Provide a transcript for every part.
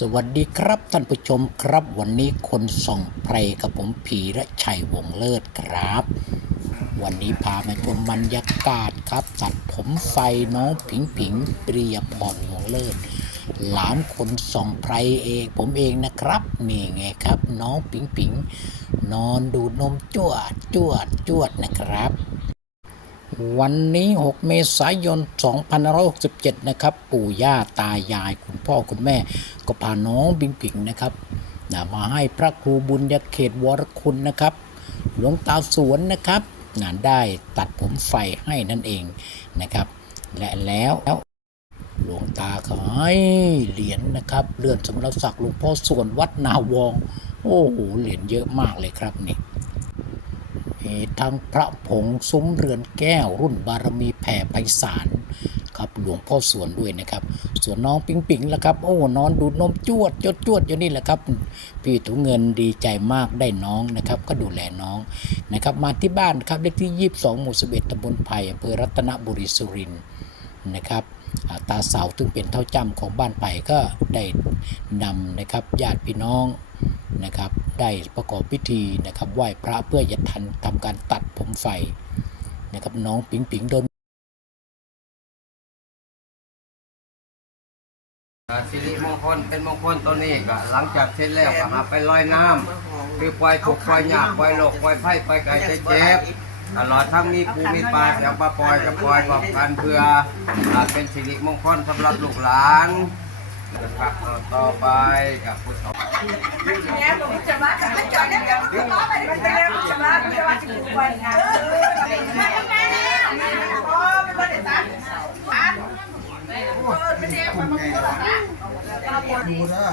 สวัสดีครับท่านผู้ชมครับวันนี้คนส่องไพรกับผมผีและชัยวงเลิศครับ วันนี้พามาชมบรรยากาศครับตัดผมไฟน้องผิงผิงปริยพรวงเลิศหลานคนส่องไพรเองผมเองนะครับนี่ไงครับ น้องผิงผิง นอนดูดนมจวดจวดจวดนะครับ วันนี้ 6 เมษายน 2567 นะครับ ปู่ย่าตายาย คุณพ่อคุณแม่ ก็พาน้องบิงผิงนะครับนะมาให้พระครูบุญยเขตวรคุณนะครับ หลวงตาสวนนะครับนะได้ตัดผมไฟให้นั่นเองนะครับ และแล้วหลวงตาก็ให้เหรียญนะครับ เลื่อนสมณศักดิ์หลวงพ่อส่วนวัดนาวอง โอ้โห เหรียญเยอะมากเลยครับนี่ ทั้งพระผงซุ้มเรือนแก้ว รุ่นบารมีแผ่ไพศาลครับหลวงพ่อสวนด้วยนะครับ ส่วนน้องปิงปิงแล่ะครับโอ้นอนดูดนมจวดจดจวดอยู่นี่แหละครับ พี่ถุงเงินดีใจมากได้น้องนะครับ ก็ดูแลน้องนะครับมาที่บ้านครับเลขที่ 22 หมู่ 11ตำบลไผ่อำเภอรัตนบุรีสุรินทร์นะครับาตาเสาซึ่งเป็นเท่าจำของบ้านไผ่ก็ได้นำนะครับญาติพี่น้องนะครับ ได้ประกอบพิธีนะครับไหว้พระเพื่อจะทันทำการตัดผมไฟนะครับน้องปิงปิงโดนอ่าสิริมงคลเป็นมงคลตัวนี้ก็หลังจากเสร็จแล้วก็มาไปลอยน้ำคือปล่อยทุกข์ปล่อยยากปล่อยโรคปล่อยไข้ปล่อยไก่ใจเจ็บตลอดทั้งมีภูมีปลาแถวปลาปล่อยกับปล่อยกอบกันเพื่ออ่าเป็นสิริมงคลสำหรับลูกหลาน นะครับต่อไปกับคุณสองดูนะ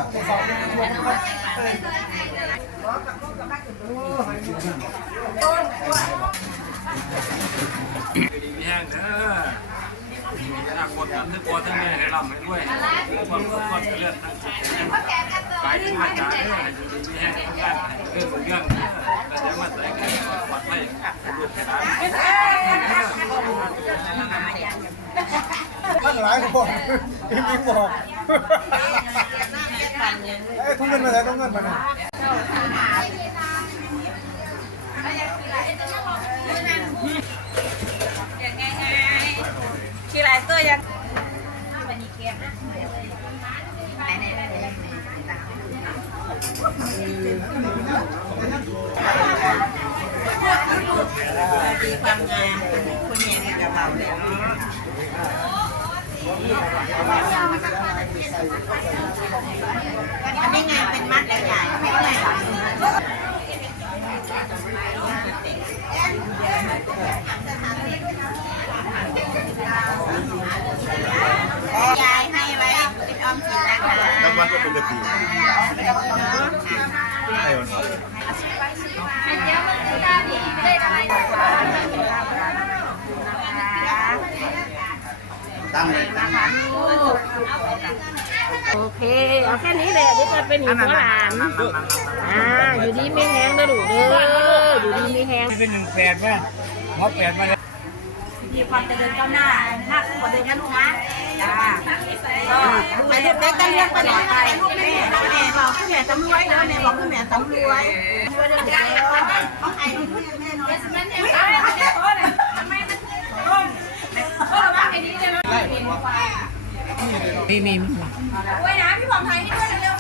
ต้นกล้วยดีแห้งเด้อ อนาคตทั้งนึกว่าทั้งแม่ให้ร่ำให้ด้วยความสุขความเจริญทั้งกายทั้งใจเด้ออยู่ดีมีแห้งทั้งการเรื่องเรื่องแต่เดี๋ยวมาใส่กันปลอดภัยลูกให้ได้ท่านหลายคนจริงๆบอกเอ้ทุ่งเงินมาแล้วทุ่งเงินมาเนี่ยขี่หล อันนี้ไงเป็นมัดใหญ่ๆไม่ไงยายให้ไว้เป็นออมสินนะคะน้ำมันก็เป็นตะกี้ให้มัน ตั้งเลยตั้งโอเคเอาแค่นี้เลยนี่จะเป็นหนูหัวหลานอ่าอยู่ดีไม่แห้งเด้อลูกเด้ออยู่ดีไม่แห้งเป็นหนึ่งแปดไหมหมอแปดมาแล้วมีความเจริญก้าวหน้ามากกว่าเดิมนะลูกนะจ้าก็ไปเด็กเด็กกันเลี้ยงไปหน่อยไปลูกแม่แม่บอกคุณแม่ตำรวจแล้วแม่บอกคุณแม่ตำรวจต้องให้คุณแมีมีด้วยนะพี่บอมไทยให้ด้วยเร็ว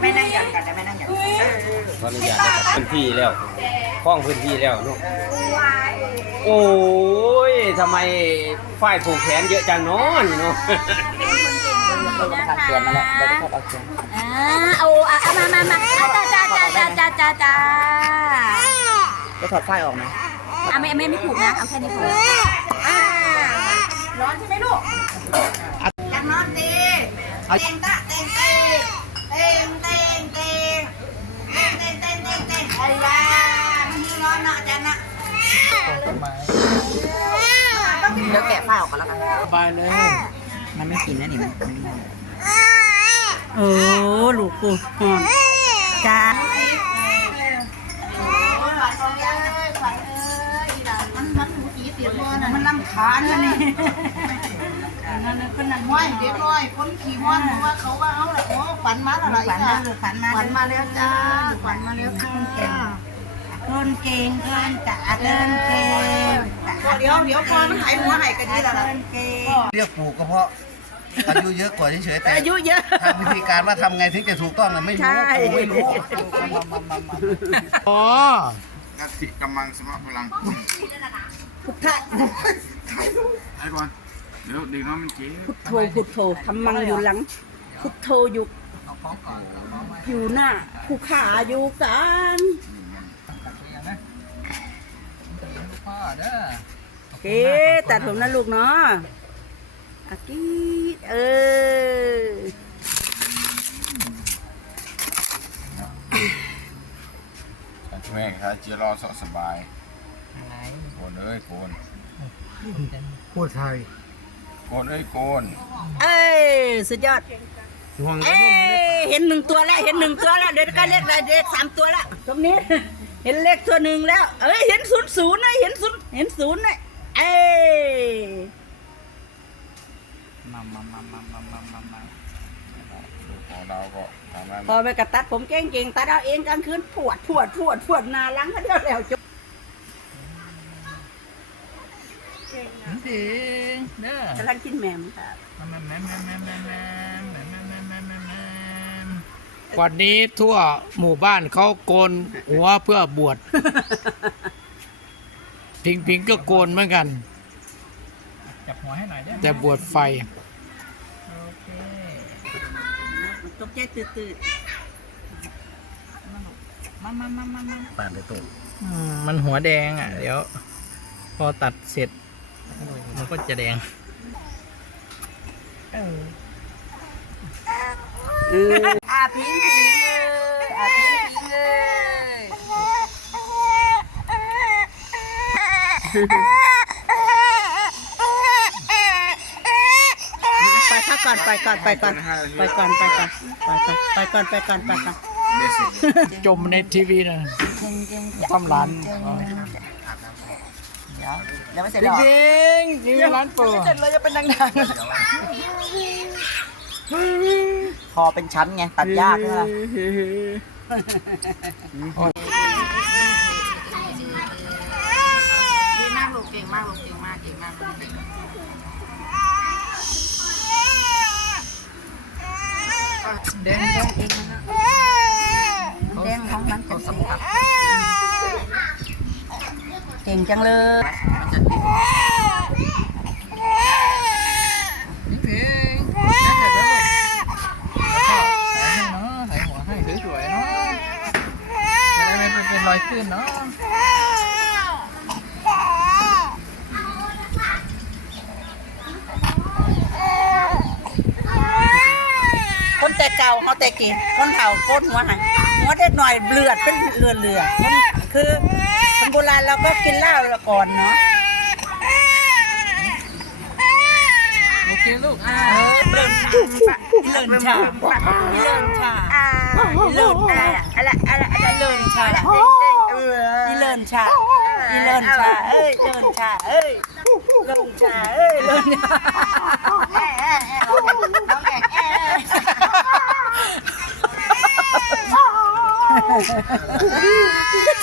ไม่นั่งหยัดกันไม่นั่งหยัดตอนนี้านพื้นที่แล้วข้องพื้นที่แล้วลูก โอ้ยทำไมฝ้ายผูกแขนเยอะจังเนาะนี่เนาะขาดเกียนมาแล้วเดี๋ยวเขาเอาเกียนอ่าเอาอะมามามาจ้าจ้าจ้าจ้าจ้าจ้าจ้าก็ถอดฝ้ายออกไหมอะไม่ไม่ไม่ถูกนะเอาแค่นี้พออ่าร้อนใช่ไหมลูกอยากนอนดีเต็งตะเต็งเต็งเต็งเต็งเต็งเต็งเต็งเต็งเต็งเต็งอะไรล่ะมันมีร้อนเนาะจันนะ เดี๋ยวแกะฝ้ายออกก่อนแล้วกันสบายเลย มันไม่กินนะนี่มันมันโอ้ลูกกูหอมจ้ามันมันหูตีเสียบ่น่ะมันลำคาญนะนี่นั่นเป็นนั่นห้อยเรียบร้อย คนขี่ม้อนเพราะว่าเขาว่าเอาละโอ้ฝันมาแล้วล่ะฝันมาเลยฝันมาฝันมาแล้วจ้าฝันมาแล้วจ้า เกินเก่งเกินกะเกินเก่งเดี๋ยวเดี๋ยวพอมันหายหัวหายกันดีแล้วล่ะเกินเก่งเรียกปลูกก็เพราะอายุเยอะกว่าเฉยๆแต่อายุเยอะทำวิธีการว่าทำไงถึงจะถูกต้องน่ะไม่รู้ใช่ปลูกไม่รู้อ๋อนักสิกำลังสมัครพลังพุทธะไอ้ก่อนเดี๋ยวดีน้องมันเจ๊พุทโธพุทโธทำมังอยู่หลัง พุทโธอยู่อยู่หน้าผู้ขาอยู่กัน โอเคตัดผมนะลูกเนาะอากีดเออแม่ครับเจียรอสสบายโกนเอ้ยโกนพูดไทยโกนเอ้ยโกนเอ้ยสุดยอดห่วงเอ้ยเห็นหนึ่งตัวแล้วเห็นหนึ่งตัวแล้วเดี๋ยวก็เลขอะไรเลขสามตัวแล้วตรงนี้ เห็นเลขตัวหนึ่งแล้ว เอ้ยเห็นศูนย์ศูนย์นะเห็นศูนย์เห็นศูนย์นะเอ้ยมามามามามามามามาลูของเราก็ทำงานพอไปกระตัดผมเก่งๆตัดเอาเองกลางคืนปวดปวดปวดปวดนาหลังเขาเดียวแล้วจบจริงเด้อกำลังกินแหมมครับ วันนี้ทั่วหมู่บ้านเขาโกนหัวเพื่อบวช พิงพิงก็โกนเหมือนกัน จับหัวให้หน่อยได้แต่บวชไฟตกใจตื่นปานเลยตัวมันหัวแดงอะ เดี๋ยว พอตัดเสร็จ มันก็จะแดงอ อาพิงพิงเลยอาพิงพิงเลยไปพักก่อนไปก่อนไปก่อนไปก่อนไปก่อนไปก่อนไปก่อนไปก่อนจมในทีวีนะทำร้านแล้วไม่เสร็จหรอจริงนี่ร้านเปิดเสร็จเลยจะเป็นดังๆ คอเป็นชั้นไง ตัดยากใช่ไหมดีมากลูกเก่งมากลูกเก่งมากเก่งมากลูกเก่งมากเด้งเด้งเองนะเด้งของนั้นเป็สำคัญเก่งจังเลย ใสวยๆเนาะจะได้ไม่เป็นรอยขึ้นเนาะคนแต่เก่าเขาแต่กี่คนเฒ่าก้นหัวหายหัวเด็กหน่อยเลือดเป็นเลือดเลือดคนคือคนโบราณเราก็กินเหล้าละก่อนเนาะ โอเคลูกอ่าเลินเลินชาเลินชาเลินชาอะไรอะไรอะไรเลินชาอีเลินชาอีเลินชาเอ้ยเลินชาเอ้ยเลินชาเอ้ยเลินชา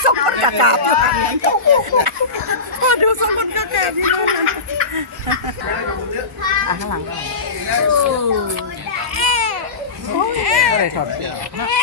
สมคนกะกาบอยู่ Tá cara.